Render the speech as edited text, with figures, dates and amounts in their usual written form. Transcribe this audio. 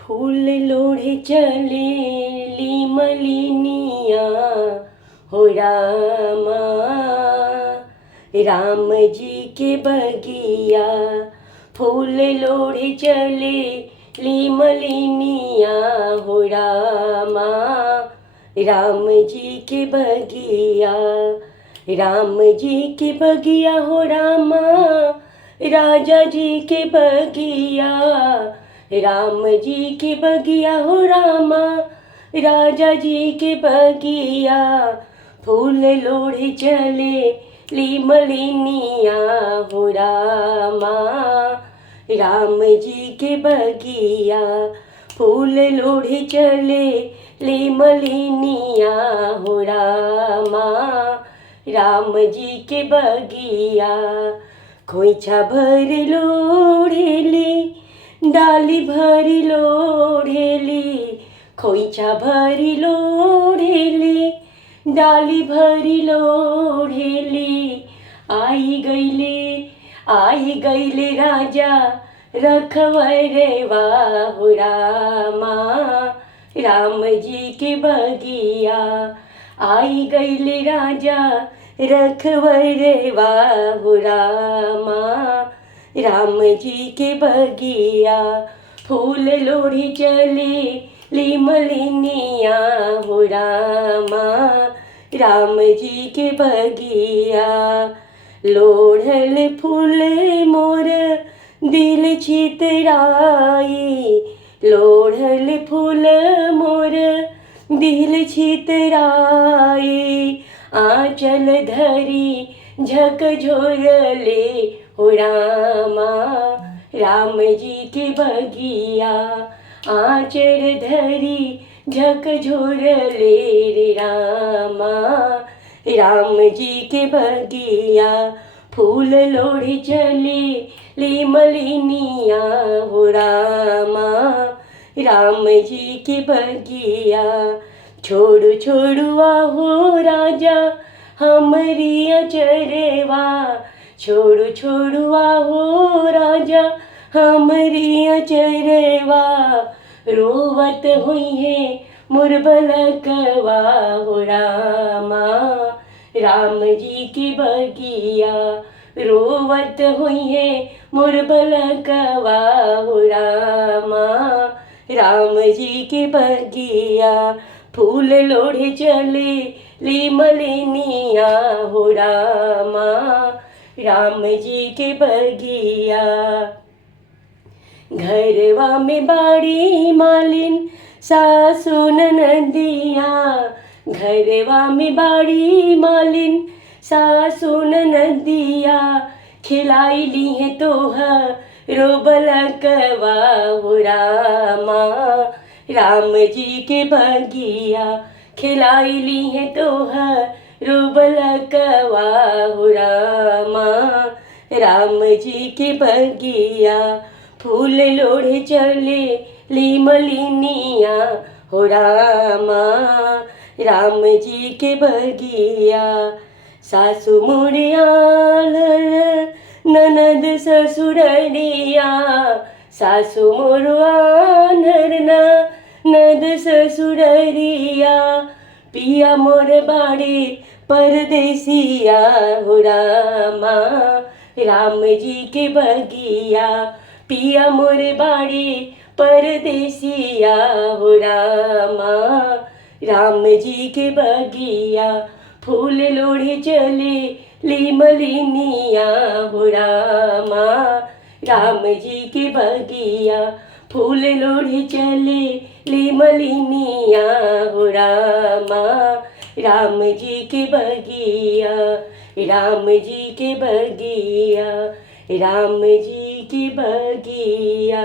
फूल लोढ़े चले ली मलिनिया हो रामा। राम जी के बगिया फूल लोढ़े चले ली मलिनिया हो रामा। राम जी के बगिया राम जी के बगिया हो रामा। राजा जी के बगिया राम जी के बगिया हो रामा। राजा जी के बगिया फूल लोढ़े चले ली मलिनिया हो रामा। राम जी के बगिया फूल लोढ़े चले ली मलिनिया हो रामा। राम जी के बगिया खोइछा भर लोढ़ेली डाली भरी लोढ़ेली। खोइछा भरी लोढ़ेली डाली भरी लोढ़ेली। आई गईले राजा रखवरवा हो रामा। राम जी के बगिया आई गईले राजा रखवरवा हो रामा। राम जी के बगिया फूल लोढ़े चले ली मलिनिया हो रामा। राम जी के बगिया लोढ़ल फूल मोर दिल छितराई। लोढ़ल फूल मोर दिल छितराई। आंचल धरी झकझोरले हो रामा। राम जी के बगिया आंचल धरी झकझोरले रे रामा। राम जी के बगिया फूल लोढ़े चले ली मलिनिया हो रामा। राम जी के बगिया छोड़ू छोड़ू आहो राजा हमरी अचरवा। छोड़ू छोड़ू आहो राजा हमरी अचरवा। रोवत हुई है मोर बलकवा हो रामा। राम जी की बगिया रोवत हुई है मोर बलकवा हो रामा। राम जी की बगिया फूल लोढ़े चले ली मलिनिया हो रामा। राम जी के बगिया घरवा में बाड़ी मालिन सासु ननदिया। घरवा में बाड़ी मालिन सासु ननदिया। खिलाई ली है तोहरो बलकवा हो रामा। राम जी के बगिया खिलाई ली है तोहरो बलकवा हो रामा। राम जी के बगिया फूल लोढ़े चले ली मलिनिया हो रामा। राम जी के बगिया सासु मोरिया ननद ससुररिया। सासु मोरुआ ननद ससुररिया। पिया मोर बाड़े परदेसिया हो रामा। राम जी के बगिया पिया मोर बाड़े परदेसिया हो रामा। राम जी के बगिया फूल लोढ़े चले ली मलिनिया हो रामा। राम जी के बगिया फूल लोढ़े चले ली मलिनिया हो रामा। राम जी के बगिया राम जी के बगिया राम जी के बगिया।